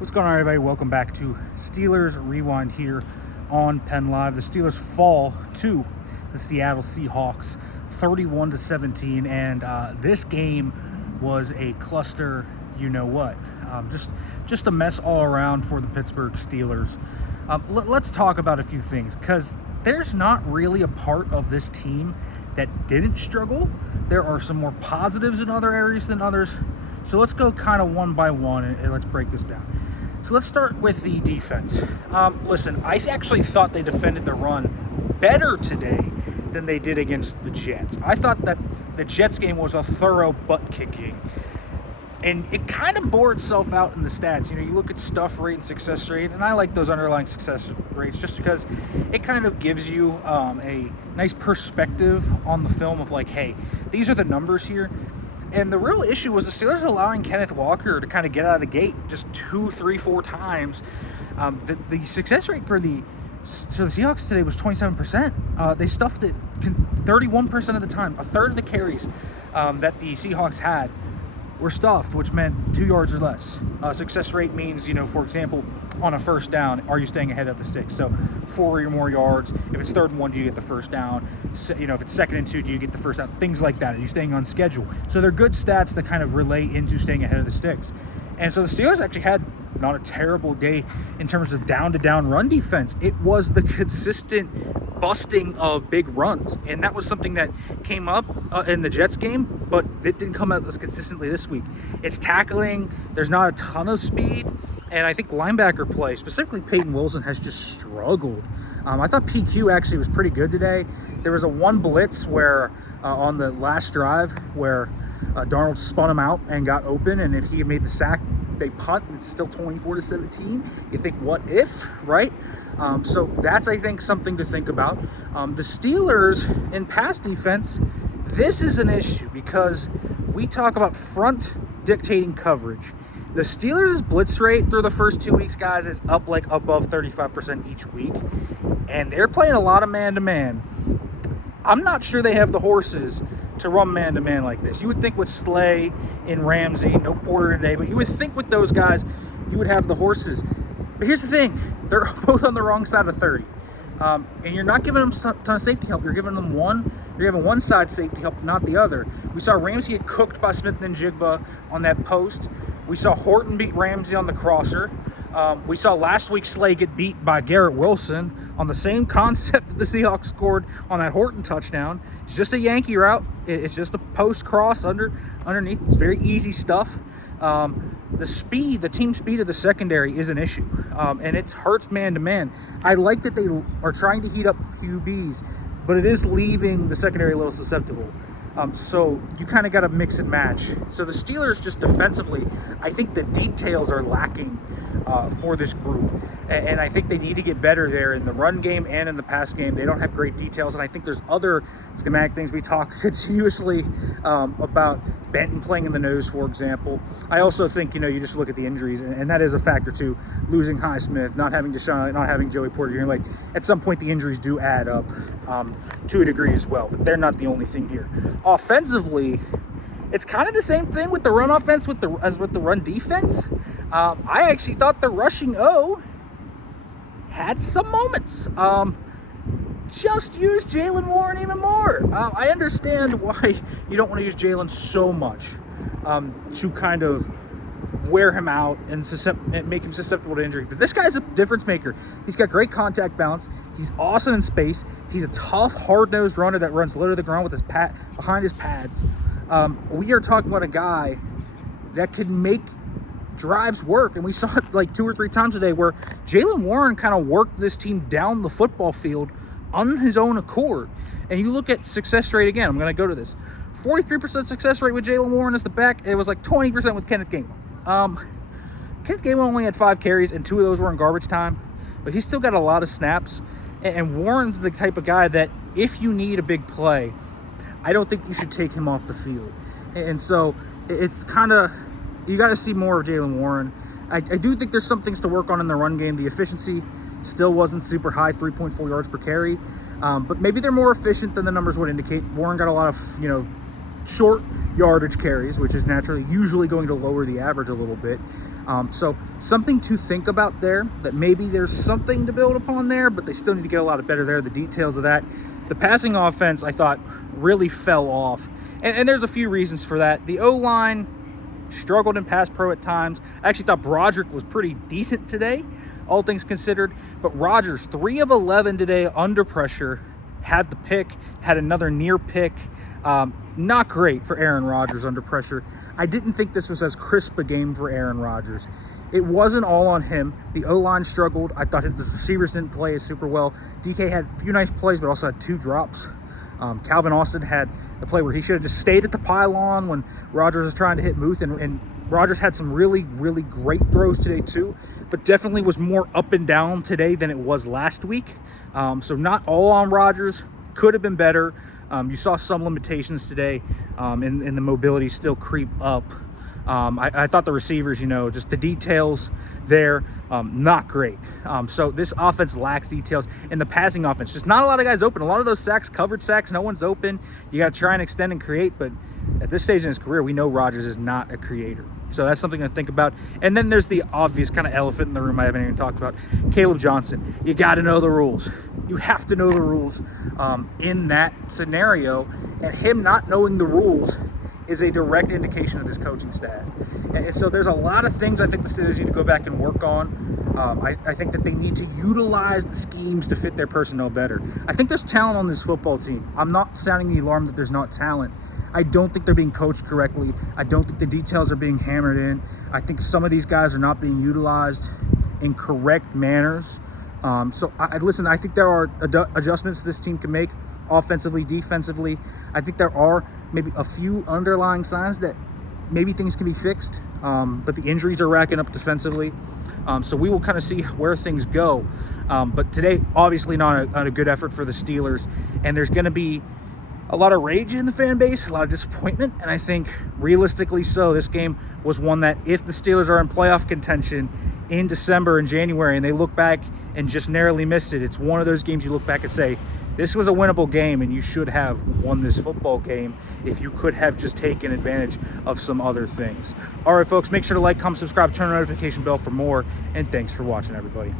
What's going on, everybody? Welcome back to Steelers Rewind here on Penn Live. The Steelers fall to the Seattle Seahawks 31-17, and this game was a cluster, you-know-what. Just a mess all around for the Pittsburgh Steelers. Let's talk about a few things, because there's not really a part of this team that didn't struggle. There are some more positives in other areas than others. So let's go kind of one by one and let's break this down. So let's start with the defense. Listen, I actually thought they defended the run better today than they did against the Jets. I thought that the Jets game was a thorough butt kicking. And it kind of bore itself out in the stats. You know, you look at stuff rate and success rate, and I like those underlying success rates just because it kind of gives you a nice perspective on the film of like, hey, these are the numbers here. And the real issue was the Steelers allowing Kenneth Walker to kind of get out of the gate just 2, 3, 4 times. The success rate for the Seahawks today was 27%. They stuffed it 31% of the time. A third of the carries that the Seahawks had were stuffed, which meant 2 yards or less. Success rate means, you know, for example, on a first down, are you staying ahead of the stick? So 4 or more yards. If it's 3rd and 1, do you get the first down? So, you know, if it's 2nd and 2, do you get the first down? Things like that. Are you staying on schedule? So they're good stats that kind of relate into staying ahead of the sticks. And so the Steelers actually had not a terrible day in terms of down-to-down run defense. It was the consistent busting of big runs, and that was something that came up in the Jets game, but it didn't come out as consistently this week. It's tackling. There's not a ton of speed, and I think linebacker play, specifically Peyton Wilson, has just struggled. I thought PQ actually was pretty good today. There was a one blitz where on the last drive where Darnold spun him out and got open, and if he had made the sack, they punt, and it's still 24-17. You think, what if, right? So that's, I think, something to think about. The Steelers in pass defense, this is an issue because we talk about front dictating coverage. The Steelers' blitz rate through the first 2 weeks, guys, is up like above 35% each week, and they're playing a lot of man-to-man. I'm not sure they have the horses to run man-to-man like this. You would think with Slay and Ramsey, no Porter today, but you would think with those guys, you would have the horses. But here's the thing. They're both on the wrong side of 30. And you're not giving them a ton of safety help. You're giving them you're giving one side safety help, not the other. We saw Ramsey get cooked by Smith and Jigba on that post. We saw Horton beat Ramsey on the crosser. We saw last week Slay get beat by Garrett Wilson on the same concept that the Seahawks scored on that Horton touchdown. It's just a Yankee route. It's just a post cross underneath. It's very easy stuff. The team speed of the secondary is an issue, and it hurts man-to-man. I like that they are trying to heat up QBs, but it is leaving the secondary a little susceptible. So you kind of got to mix and match. So the Steelers just defensively, I think the details are lacking for this group. And I think they need to get better there in the run game and in the pass game. They don't have great details. And I think there's other schematic things we talk continuously about Benton playing in the nose, for example. I also think, you know, you just look at the injuries, and that is a factor too. Losing Highsmith, not having Deshaun, not having Joey Porter Jr. Like, at some point, the injuries do add up to a degree as well. But they're not the only thing here. Offensively, it's kind of the same thing with the run offense as with the run defense. I actually thought the rushing O had some moments. Just use Jaylen Warren even more. I understand why you don't want to use Jaylen so much to kind of wear him out and make him susceptible to injury. But this guy's a difference maker. He's got great contact balance. He's awesome in space. He's a tough, hard-nosed runner that runs low to the ground with his behind his pads. We are talking about a guy that can make drives work, and we saw it like 2 or 3 times today where Jaylen Warren kind of worked this team down the football field on his own accord. And you look at success rate again. I'm going to go to this. 43% success rate with Jaylen Warren as the back. It was like 20% with Kenneth Gainwell. Kenneth Gainwell only had 5 carries, and 2 of those were in garbage time, but he's still got a lot of snaps. And Warren's the type of guy that if you need a big play, I don't think you should take him off the field. And so it's kind of, you got to see more of Jaylen Warren. I do think there's some things to work on in the run game. The efficiency still wasn't super high, 3.4 yards per carry. But maybe they're more efficient than the numbers would indicate. Warren got a lot of, short yardage carries, which is naturally usually going to lower the average a little bit. So something to think about there, that maybe there's something to build upon there, but they still need to get a lot better there. The details of that. The passing offense, I thought, really fell off. And there's a few reasons for that. The O-line struggled in pass pro at times. I actually thought Broderick was pretty decent today, all things considered. But Rodgers, 3 of 11 today under pressure, had the pick, had another near pick. Not great for Aaron Rodgers under pressure. I didn't think this was as crisp a game for Aaron Rodgers. It wasn't all on him. The O-line struggled. I thought the receivers didn't play super well. DK had a few nice plays, but also had 2 drops. Calvin Austin had a play where he should have just stayed at the pylon when Rodgers was trying to hit Muth, and Rodgers had some really, really great throws today too, but definitely was more up and down today than it was last week. So not all on Rodgers. Could have been better. You saw some limitations today, and the mobility still creep up. I thought the receivers, just the details there, not great. So this offense lacks details. In the passing offense, just not a lot of guys open. A lot of those sacks, covered sacks, no one's open. You got to try and extend and create, but at this stage in his career, we know Rodgers is not a creator. So that's something to think about. And then there's the obvious kind of elephant in the room I haven't even talked about. Kaleb Johnson. You got to know the rules. You have to know the rules in that scenario. And him not knowing the rules is a direct indication of this coaching staff. And so there's a lot of things I think the Steelers need to go back and work on. I think that they need to utilize the schemes to fit their personnel better. I think there's talent on this football team. I'm not sounding the alarm that there's not talent. I don't think they're being coached correctly. I don't think the details are being hammered in. I think some of these guys are not being utilized in correct manners. So I think there are adjustments this team can make offensively, defensively. I think there are maybe a few underlying signs that maybe things can be fixed, but the injuries are racking up defensively. So we will kind of see where things go. But today, obviously not a good effort for the Steelers, and there's going to be a lot of rage in the fan base, a lot of disappointment, and I think realistically so, this game was one that if the Steelers are in playoff contention in December and January and they look back and just narrowly missed it, it's one of those games you look back and say, this was a winnable game and you should have won this football game if you could have just taken advantage of some other things. All right, folks, make sure to like, comment, subscribe, turn on the notification bell for more, and thanks for watching, everybody.